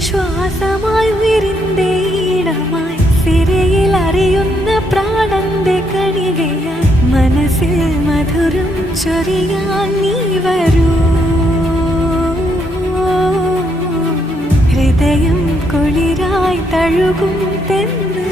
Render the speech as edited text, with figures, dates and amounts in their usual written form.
ശ്വാസമായി ഉയരിന്റെ ഈണമായി സിരയിൽ അറിയുന്ന പ്രാണന്റെ കണികയായി മനസ്സിൽ മധുരം ചൊരിയാൻ നീ വരൂ. ഹൃദയം കുളിരായി തഴുകും തെന്ന്